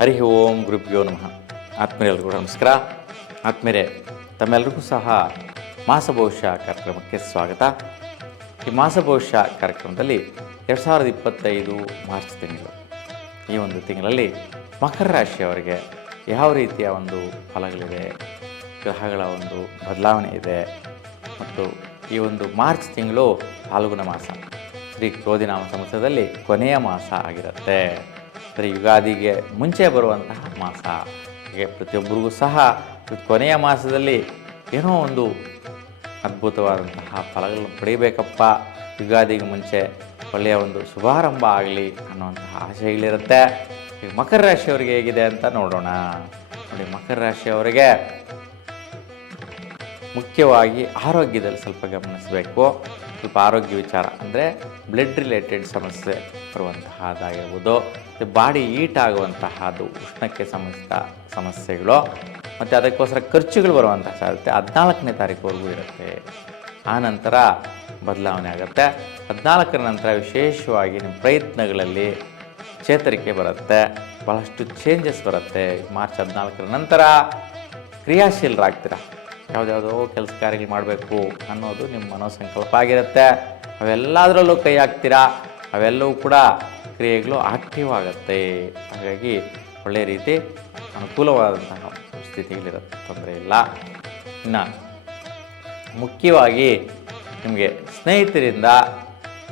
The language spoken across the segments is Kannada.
ಹರಿ ಓಂ ಗುರುಭ್ಯೋ ನಮಃ. ಆತ್ಮೀಯರಿಗೂ ನಮಸ್ಕಾರ. ಆತ್ಮೀಯರೇ, ತಮ್ಮೆಲ್ಲರಿಗೂ ಸಹ ಮಾಸಭವಿಷ್ಯ ಕಾರ್ಯಕ್ರಮಕ್ಕೆ ಸ್ವಾಗತ. ಈ ಮಾಸಭವಿಷ್ಯ ಕಾರ್ಯಕ್ರಮದಲ್ಲಿ 2025 ಮಾರ್ಚ್ ತಿಂಗಳು, ಈ ಒಂದು ತಿಂಗಳಲ್ಲಿ ಮಕರ ರಾಶಿಯವರಿಗೆ ಯಾವ ರೀತಿಯ ಒಂದು ಫಲಗಳಿದೆ, ಗ್ರಹಗಳ ಒಂದು ಬದಲಾವಣೆ ಇದೆ ಮತ್ತು ಈ ಒಂದು ಮಾರ್ಚ್ ತಿಂಗಳು ಫಾಲ್ಗುಣ ಮಾಸ, ಶ್ರೀ ಕ್ರೋಧಿನಾಮ ಸಂವತ್ಸರದಲ್ಲಿ ಕೊನೆಯ ಮಾಸ ಆಗಿರುತ್ತೆ. ಅಂದರೆ ಯುಗಾದಿಗೆ ಮುಂಚೆ ಬರುವಂತಹ ಮಾಸ. ಹಾಗೆ ಪ್ರತಿಯೊಬ್ಬರಿಗೂ ಸಹ ಕೊನೆಯ ಮಾಸದಲ್ಲಿ ಏನೋ ಒಂದು ಅದ್ಭುತವಾದಂತಹ ಫಲಗಳನ್ನು ಪಡಿಬೇಕಪ್ಪ, ಯುಗಾದಿಗೆ ಮುಂಚೆ ಒಳ್ಳೆಯ ಒಂದು ಶುಭಾರಂಭ ಆಗಲಿ ಅನ್ನುವಂತಹ ಆಶೆಗಳಿರುತ್ತೆ. ಈಗ ಮಕರ ರಾಶಿಯವರಿಗೆ ಹೇಗಿದೆ ಅಂತ ನೋಡೋಣ. ನೋಡಿ, ಮಕರ ರಾಶಿಯವರಿಗೆ ಮುಖ್ಯವಾಗಿ ಆರೋಗ್ಯದಲ್ಲಿ ಸ್ವಲ್ಪ ಗಮನಿಸಬೇಕು. ಸ್ವಲ್ಪ ಆರೋಗ್ಯ ವಿಚಾರ ಅಂದರೆ ಬ್ಲಡ್ ರಿಲೇಟೆಡ್ ಸಮಸ್ಯೆ ಬರುವಂತಹದ್ದಾಗಿರ್ಬೋದು, ಮತ್ತು ಬಾಡಿ ಹೀಟ್ ಆಗುವಂತಹದ್ದು, ಉಷ್ಣಕ್ಕೆ ಸಂಬಂಧಿಸಿದ ಸಮಸ್ಯೆಗಳು, ಮತ್ತು ಅದಕ್ಕೋಸ್ಕರ ಖರ್ಚುಗಳು ಬರುವಂತಹ ಸಾಧ್ಯತೆ 14ನೇ ತಾರೀಕುವರೆಗೂ ಇರುತ್ತೆ. ಆ ನಂತರ ಬದಲಾವಣೆ ಆಗುತ್ತೆ. 14ರ ನಂತರ ವಿಶೇಷವಾಗಿ ನಿಮ್ಮ ಪ್ರಯತ್ನಗಳಲ್ಲಿ ಚೇತರಿಕೆ ಬರುತ್ತೆ, ಭಾಳಷ್ಟು ಚೇಂಜಸ್ ಬರುತ್ತೆ. ಮಾರ್ಚ್ 14ರ ನಂತರ ಕ್ರಿಯಾಶೀಲರಾಗ್ತೀರ. ಯಾವುದ್ಯಾವುದೋ ಕೆಲಸ ಕಾರ್ಯಗಳು ಮಾಡಬೇಕು ಅನ್ನೋದು ನಿಮ್ಮ ಮನೋಸಂಕಲ್ಪ ಆಗಿರುತ್ತೆ. ಅವೆಲ್ಲದರಲ್ಲೂ ಕೈ ಹಾಕ್ತೀರಾ, ಅವೆಲ್ಲವೂ ಕೂಡ ಕ್ರಿಯೆಗಳು ಆಕ್ಟಿವ್ ಆಗುತ್ತೆ. ಹಾಗಾಗಿ ಒಳ್ಳೆಯ ರೀತಿ ಅನುಕೂಲವಾದಂತಹ ಸ್ಥಿತಿಗಳಿರುತ್ತೆ, ತೊಂದರೆ ಇಲ್ಲ. ಇನ್ನು ಮುಖ್ಯವಾಗಿ ನಿಮಗೆ ಸ್ನೇಹಿತರಿಂದ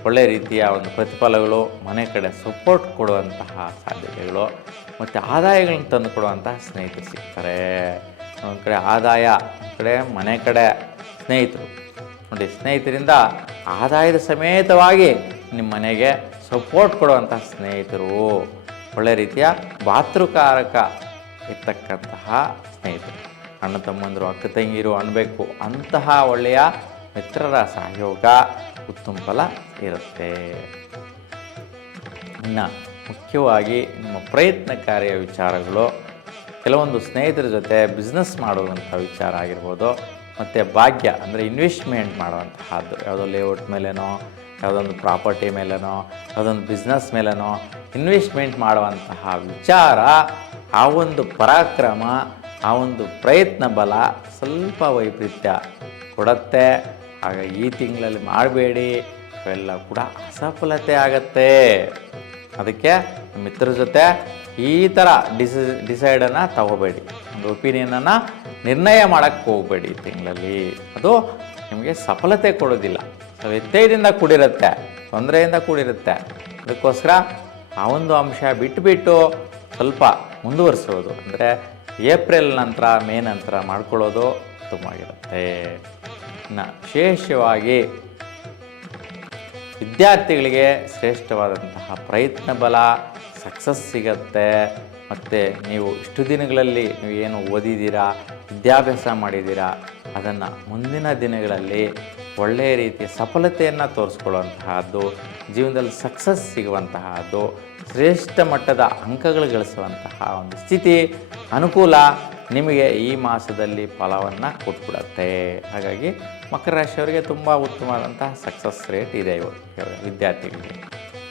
ಒಳ್ಳೆಯ ರೀತಿಯ ಒಂದು ಪ್ರತಿಫಲಗಳು, ಮನೆ ಕಡೆ ಸಪೋರ್ಟ್ ಕೊಡುವಂತಹ ಸಾಧ್ಯತೆಗಳು, ಮತ್ತು ಆದಾಯಗಳನ್ನು ತಂದು ಕೊಡುವಂತಹ ಸ್ನೇಹಿತರು ಸಿಗ್ತಾರೆ. ಒಂದು ಕಡೆ ಆದಾಯ, ಒಂದು ಕಡೆ ಮನೆ ಕಡೆ ಸ್ನೇಹಿತರು. ನೋಡಿ, ಸ್ನೇಹಿತರಿಂದ ಆದಾಯದ ಸಮೇತವಾಗಿ ನಿಮ್ಮ ಮನೆಗೆ ಸಪೋರ್ಟ್ ಕೊಡುವಂಥ ಸ್ನೇಹಿತರು, ಒಳ್ಳೆಯ ರೀತಿಯ ಭಾತೃಕಾರಕ ಇರ್ತಕ್ಕಂತಹ ಸ್ನೇಹಿತರು, ಅಣ್ಣ ತಮ್ಮಂದರು, ಅಕ್ಕ ತಂಗಿರು ಅನ್ನಬೇಕು, ಅಂತಹ ಒಳ್ಳೆಯ ಮಿತ್ರರ ಸಹಯೋಗ ಉತ್ತಮ ಫಲ ಇರುತ್ತೆ. ಇನ್ನು ಮುಖ್ಯವಾಗಿ ನಿಮ್ಮ ಪ್ರಯತ್ನಕಾರಿಯ ವಿಚಾರಗಳು, ಕೆಲವೊಂದು ಸ್ನೇಹಿತರ ಜೊತೆ ಬಿಸ್ನೆಸ್ ಮಾಡುವಂಥ ವಿಚಾರ ಆಗಿರ್ಬೋದು, ಮತ್ತು ಭಾಗ್ಯ ಅಂದರೆ ಇನ್ವೆಸ್ಟ್ಮೆಂಟ್ ಮಾಡುವಂತಹದ್ದು, ಯಾವುದೋ ಲೇಔಟ್ ಮೇಲೇನೋ, ಯಾವುದೊಂದು ಪ್ರಾಪರ್ಟಿ ಮೇಲೇನೋ, ಯಾವುದೊಂದು ಬಿಸ್ನೆಸ್ ಮೇಲೇನೋ ಇನ್ವೆಸ್ಟ್ಮೆಂಟ್ ಮಾಡುವಂತಹ ವಿಚಾರ, ಆ ಒಂದು ಪರಾಕ್ರಮ, ಆ ಒಂದು ಪ್ರಯತ್ನ ಬಲ ಸ್ವಲ್ಪ ವೈಪರೀತ್ಯ ಕೊಡುತ್ತೆ. ಆಗ ಈ ತಿಂಗಳಲ್ಲಿ ಮಾಡಬೇಡಿ, ಅವೆಲ್ಲ ಕೂಡ ಅಸಫಲತೆ ಆಗತ್ತೆ. ಅದಕ್ಕೆ ಮಿತ್ರರ ಜೊತೆ ಈ ಥರ ಡಿಸೈಡನ್ನು ತಗೋಬೇಡಿ, ಒಂದು ಒಪಿನಿಯನನ್ನು ನಿರ್ಣಯ ಮಾಡೋಕ್ಕೆ ಹೋಗಬೇಡಿ. ಈ ತಿಂಗಳಲ್ಲಿ ಅದು ನಿಮಗೆ ಸಫಲತೆ ಕೊಡೋದಿಲ್ಲ, ವ್ಯತ್ಯಯದಿಂದ ಕೂಡಿರುತ್ತೆ, ತೊಂದರೆಯಿಂದ ಕೂಡಿರುತ್ತೆ. ಅದಕ್ಕೋಸ್ಕರ ಆ ಒಂದು ಅಂಶ ಬಿಟ್ಟು ಸ್ವಲ್ಪ ಮುಂದುವರಿಸೋದು, ಅಂದರೆ ಏಪ್ರಿಲ್ ನಂತರ, ಮೇ ನಂತರ ಮಾಡ್ಕೊಳ್ಳೋದು ಉತ್ತಮವಾಗಿರುತ್ತೆ. ಇನ್ನು ವಿಶೇಷವಾಗಿ ವಿದ್ಯಾರ್ಥಿಗಳಿಗೆ ಶ್ರೇಷ್ಠವಾದಂತಹ ಪ್ರಯತ್ನ ಬಲ, ಸಕ್ಸಸ್ ಸಿಗತ್ತೆ. ಮತ್ತು ನೀವು ಇಷ್ಟು ದಿನಗಳಲ್ಲಿ ನೀವು ಏನು ಓದಿದ್ದೀರಾ, ವಿದ್ಯಾಭ್ಯಾಸ ಮಾಡಿದ್ದೀರಾ, ಅದನ್ನು ಮುಂದಿನ ದಿನಗಳಲ್ಲಿ ಒಳ್ಳೆಯ ರೀತಿಯ ಸಫಲತೆಯನ್ನು ತೋರಿಸ್ಕೊಳ್ಳುವಂತಹದ್ದು, ಜೀವನದಲ್ಲಿ ಸಕ್ಸಸ್ ಸಿಗುವಂತಹದ್ದು, ಶ್ರೇಷ್ಠ ಮಟ್ಟದ ಅಂಕಗಳು ಗಳಿಸುವಂತಹ ಒಂದು ಸ್ಥಿತಿ, ಅನುಕೂಲ ನಿಮಗೆ ಈ ಮಾಸದಲ್ಲಿ ಫಲವನ್ನು ಕೊಟ್ಬಿಡುತ್ತೆ. ಹಾಗಾಗಿ ಮಕರ ರಾಶಿಯವರಿಗೆ ತುಂಬ ಉತ್ತಮವಾದಂತಹ ಸಕ್ಸಸ್ ರೇಟ್ ಇದೆ. ವಿದ್ಯಾರ್ಥಿಗಳಿಗೆ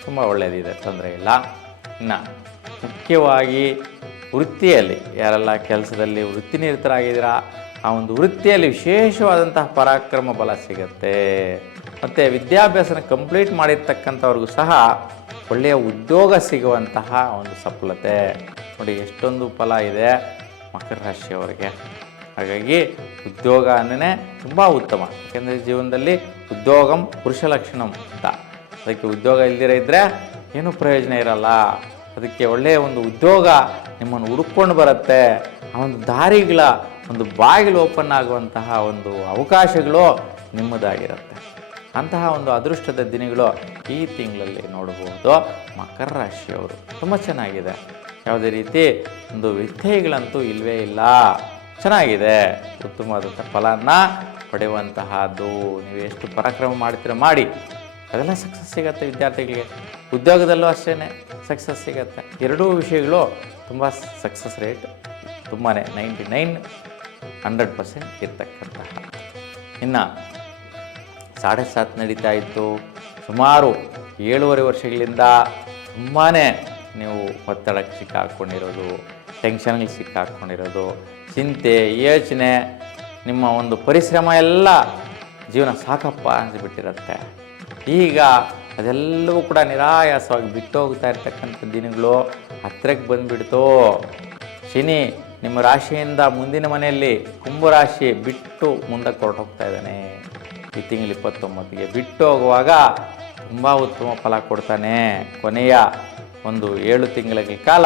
ತುಂಬ ಒಳ್ಳೆಯದಿದೆ, ತೊಂದರೆ ಇಲ್ಲ. ಇನ್ನು ಮುಖ್ಯವಾಗಿ ವೃತ್ತಿಯಲ್ಲಿ ಯಾರೆಲ್ಲ ಕೆಲಸದಲ್ಲಿ ವೃತ್ತಿನಿರತರಾಗಿದ್ದೀರಾ, ಆ ಒಂದು ವೃತ್ತಿಯಲ್ಲಿ ವಿಶೇಷವಾದಂತಹ ಪರಾಕ್ರಮ ಬಲ ಸಿಗುತ್ತೆ. ಮತ್ತು ವಿದ್ಯಾಭ್ಯಾಸನ ಕಂಪ್ಲೀಟ್ ಮಾಡಿರ್ತಕ್ಕಂಥವ್ರಿಗೂ ಸಹ ಒಳ್ಳೆಯ ಉದ್ಯೋಗ ಸಿಗುವಂತಹ ಒಂದು ಸಫಲತೆ. ನೋಡಿ, ಎಷ್ಟೊಂದು ಫಲ ಇದೆ ಮಕರ ರಾಶಿಯವರಿಗೆ. ಹಾಗಾಗಿ ಉದ್ಯೋಗ ಅನ್ನೇ ತುಂಬ ಉತ್ತಮ. ಯಾಕೆಂದರೆ ಜೀವನದಲ್ಲಿ ಉದ್ಯೋಗಂ ಪುರುಷ ಲಕ್ಷಣಂ ಅಂತ. ಅದಕ್ಕೆ ಉದ್ಯೋಗ ಇಲ್ದಿರ ಇದ್ದರೆ ಏನೂ ಪ್ರಯೋಜನ ಇರಲ್ಲ. ಅದಕ್ಕೆ ಒಳ್ಳೆಯ ಒಂದು ಉದ್ಯೋಗ ನಿಮ್ಮನ್ನು ಹುಡುಕೊಂಡು ಬರುತ್ತೆ. ಆ ಒಂದು ದಾರಿಗಳ ಒಂದು ಬಾಗಿಲು ಓಪನ್ ಆಗುವಂತಹ ಒಂದು ಅವಕಾಶಗಳು ನಿಮ್ಮದಾಗಿರುತ್ತೆ. ಅಂತಹ ಒಂದು ಅದೃಷ್ಟದ ದಿನಗಳು ಈ ತಿಂಗಳಲ್ಲಿ ನೋಡಬಹುದು. ಮಕರ ರಾಶಿಯವರು ತುಂಬ ಚೆನ್ನಾಗಿದೆ, ಯಾವುದೇ ರೀತಿ ಒಂದು ವ್ಯತ್ಯಯಗಳಂತೂ ಇಲ್ಲವೇ ಇಲ್ಲ, ಚೆನ್ನಾಗಿದೆ. ಉತ್ತಮವಾದಂಥ ಫಲನ ಪಡೆಯುವಂತಹದ್ದು. ನೀವು ಎಷ್ಟು ಪರಾಕ್ರಮ ಮಾಡ್ತೀರೋ ಮಾಡಿ, ಅದೆಲ್ಲ ಸಕ್ಸಸ್ ಸಿಗುತ್ತೆ. ವಿದ್ಯಾರ್ಥಿಗಳಿಗೆ ಉದ್ಯೋಗದಲ್ಲೂ ಅಷ್ಟೇ ಸಕ್ಸಸ್ ಸಿಗುತ್ತೆ. ಎರಡೂ ವಿಷಯಗಳು ತುಂಬ ಸಕ್ಸಸ್ ರೇಟ್ ತುಂಬಾ 99-100% ಇರ್ತಕ್ಕಂತಹ. ಇನ್ನು 7.5 ನಡೀತಾ ಇತ್ತು. ಸುಮಾರು 7.5 ವರ್ಷಗಳಿಂದ ತುಂಬಾ ನೀವು ಒತ್ತಡಕ್ಕೆ ಸಿಕ್ಕಾಕ್ಕೊಂಡಿರೋದು, ಟೆನ್ಷನ್ಗೆ ಸಿಕ್ಕಾಕ್ಕೊಂಡಿರೋದು, ಚಿಂತೆ ಯೋಚನೆ, ನಿಮ್ಮ ಒಂದು ಪರಿಶ್ರಮ ಎಲ್ಲ ಜೀವನ ಸಾಕಪ್ಪ ಅನಿಸ್ಬಿಟ್ಟಿರುತ್ತೆ. ಈಗ ಅದೆಲ್ಲವೂ ಕೂಡ ನಿರಾಯಾಸವಾಗಿ ಬಿಟ್ಟು ಹೋಗ್ತಾ ಇರ್ತಕ್ಕಂಥ ದಿನಗಳು ಹತ್ತಿರಕ್ಕೆ ಬಂದುಬಿಡ್ತು. ಶನಿ ನಿಮ್ಮ ರಾಶಿಯಿಂದ ಮುಂದಿನ ಮನೆಯಲ್ಲಿ ಕುಂಭರಾಶಿ ಬಿಟ್ಟು ಮುಂದಕ್ಕೆ ಹೊರಟೋಗ್ತಾ ಇದ್ದಾನೆ. ಈ ತಿಂಗಳು 29ಗೆ ಬಿಟ್ಟು ಹೋಗುವಾಗ ತುಂಬ ಉತ್ತಮ ಫಲ ಕೊಡ್ತಾನೆ. ಕೊನೆಯ ಒಂದು 7 ತಿಂಗಳ ಕಾಲ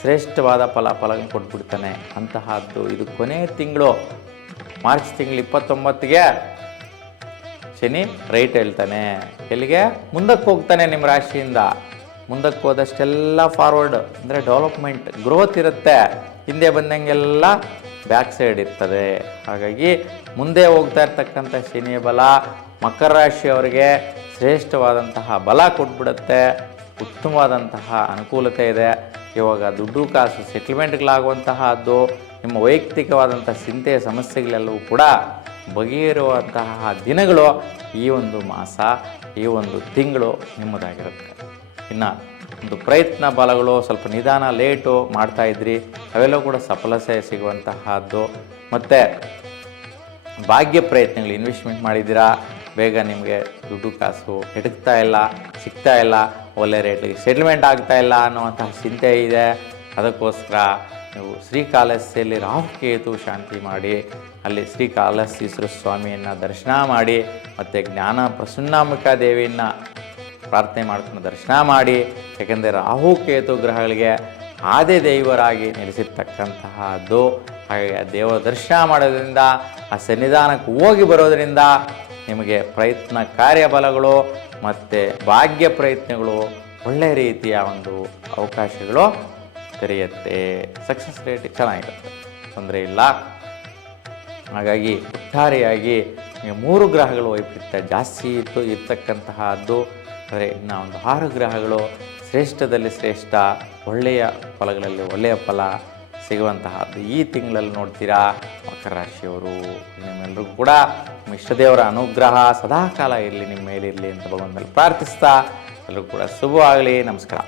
ಶ್ರೇಷ್ಠವಾದ ಫಲಗಳನ್ನು ಕೊಟ್ಬಿಡ್ತಾನೆ. ಅಂತಹದ್ದು ಇದು ಕೊನೆಯ ತಿಂಗಳು ಮಾರ್ಚ್ ತಿಂಗಳು 29ಗೆ ಶನಿ ರೈಟ್ ಹೇಳ್ತಾನೆ. ಎಲ್ಲಿಗೆ? ಮುಂದಕ್ಕೆ ಹೋಗ್ತಾನೆ. ನಿಮ್ಮ ರಾಶಿಯಿಂದ ಮುಂದಕ್ಕೆ ಹೋದಷ್ಟೆಲ್ಲ ಫಾರ್ವರ್ಡ್ ಅಂದರೆ ಡೆವಲಪ್ಮೆಂಟ್, ಗ್ರೋತ್ ಇರುತ್ತೆ. ಹಿಂದೆ ಬಂದಂಗೆಲ್ಲ ಬ್ಯಾಕ್ ಸೈಡ್ ಇರ್ತದೆ. ಹಾಗಾಗಿ ಮುಂದೆ ಹೋಗ್ತಾ ಇರ್ತಕ್ಕಂಥ ಶನಿಯ ಬಲ ಮಕರ ರಾಶಿಯವರಿಗೆ ಶ್ರೇಷ್ಠವಾದಂತಹ ಬಲ ಕೊಟ್ಬಿಡುತ್ತೆ. ಉತ್ತಮವಾದಂತಹ ಅನುಕೂಲತೆ ಇದೆ. ಇವಾಗ ದುಡ್ಡು ಕಾಸು ಸೆಟ್ಲ್ಮೆಂಟ್ಗಳಾಗುವಂತಹದ್ದು, ನಿಮ್ಮ ವೈಯಕ್ತಿಕವಾದಂಥ ಚಿಂತೆಯ ಸಮಸ್ಯೆಗಳೆಲ್ಲವೂ ಕೂಡ ಬಗೆಹರಿಯುವಂತಹ ದಿನಗಳು ಈ ಒಂದು ಮಾಸ, ಈ ಒಂದು ತಿಂಗಳು ನಿಮ್ಮದಾಗಿರುತ್ತೆ. ಇನ್ನು ಒಂದು ಪ್ರಯತ್ನ ಬಲಗಳು ಸ್ವಲ್ಪ ನಿಧಾನ ಲೇಟು ಮಾಡ್ತಾಯಿದ್ರಿ, ಅವೆಲ್ಲವೂ ಕೂಡ ಸಫಲತೆ ಸಿಗುವಂತಹದ್ದು. ಮತ್ತು ಭಾಗ್ಯ ಪ್ರಯತ್ನಗಳು ಇನ್ವೆಸ್ಟ್ಮೆಂಟ್ ಮಾಡಿದ್ದೀರಾ, ಬೇಗ ನಿಮಗೆ ದುಡ್ಡು ಕಾಸು ಎಟಕ್ತಾ ಇಲ್ಲ, ಸಿಗ್ತಾ ಇಲ್ಲ, ಒಳ್ಳೆ ರೇಟ್ಗೆ ಸೆಟ್ಲ್ಮೆಂಟ್ ಆಗ್ತಾ ಇಲ್ಲ ಅನ್ನುವಂತಹ ಚಿಂತೆ ಇದೆ. ಅದಕ್ಕೋಸ್ಕರ ನೀವು ಶ್ರೀಕಾಳಹಸ್ತಿಯಲ್ಲಿ ರಾಹುಕೇತು ಶಾಂತಿ ಮಾಡಿ, ಅಲ್ಲಿ ಶ್ರೀಕಾಳಹಸ್ತೀಶ್ವರ ಸ್ವಾಮಿಯನ್ನು ದರ್ಶನ ಮಾಡಿ, ಮತ್ತು ಜ್ಞಾನ ಪ್ರಸನ್ನಾಂಬಿಕಾ ದೇವಿಯನ್ನು ಪ್ರಾರ್ಥನೆ ಮಾಡ್ಕೊಂಡು ದರ್ಶನ ಮಾಡಿ. ಯಾಕೆಂದರೆ ರಾಹುಕೇತು ಗ್ರಹಗಳಿಗೆ ಆದಿ ದೈವರಾಗಿ ನೆಲೆಸಿರ್ತಕ್ಕಂತಹದ್ದು. ಹಾಗೆ ದೇವರ ದರ್ಶನ ಮಾಡೋದ್ರಿಂದ, ಆ ಸನ್ನಿಧಾನಕ್ಕೆ ಹೋಗಿ ಬರೋದರಿಂದ ನಿಮಗೆ ಪ್ರಯತ್ನ ಕಾರ್ಯಬಲಗಳು ಮತ್ತು ಭಾಗ್ಯ ಪ್ರಯತ್ನಗಳು ಒಳ್ಳೆಯ ರೀತಿಯ ಒಂದು ಅವಕಾಶಗಳು ತೆರೆಯುತ್ತೆ. ಸಕ್ಸಸ್ ರೇಟ್ ಚೆನ್ನಾಗಿರುತ್ತೆ, ತೊಂದರೆ ಇಲ್ಲ. ಹಾಗಾಗಿ ಒಟ್ಟಾರೆಯಾಗಿ 3 ಗ್ರಹಗಳು ವೈಪರೀತ್ಯ ಜಾಸ್ತಿ ಇರ್ತಕ್ಕಂತಹದ್ದು. ಅಂದರೆ ಇನ್ನು ಒಂದು 6 ಗ್ರಹಗಳು ಶ್ರೇಷ್ಠದಲ್ಲಿ ಶ್ರೇಷ್ಠ, ಒಳ್ಳೆಯ ಫಲಗಳಲ್ಲಿ ಒಳ್ಳೆಯ ಫಲ ಸಿಗುವಂತಹದ್ದು ಈ ತಿಂಗಳಲ್ಲಿ ನೋಡ್ತೀರಾ ಮಕರ ರಾಶಿಯವರು. ನಿಮ್ಮೆಲ್ಲರಿಗೂ ಕೂಡ ನಿಮ್ಮ ಇಷ್ಟದೇವರ ಅನುಗ್ರಹ ಸದಾಕಾಲ ಇರಲಿ, ನಿಮ್ಮ ಮೇಲಿರಲಿ ಅಂತ ಭಗವಂತನಲ್ಲಿ ಪ್ರಾರ್ಥಿಸ್ತಾ ಎಲ್ಲರಿಗೂ ಕೂಡ ಶುಭವಾಗಲಿ. ನಮಸ್ಕಾರ.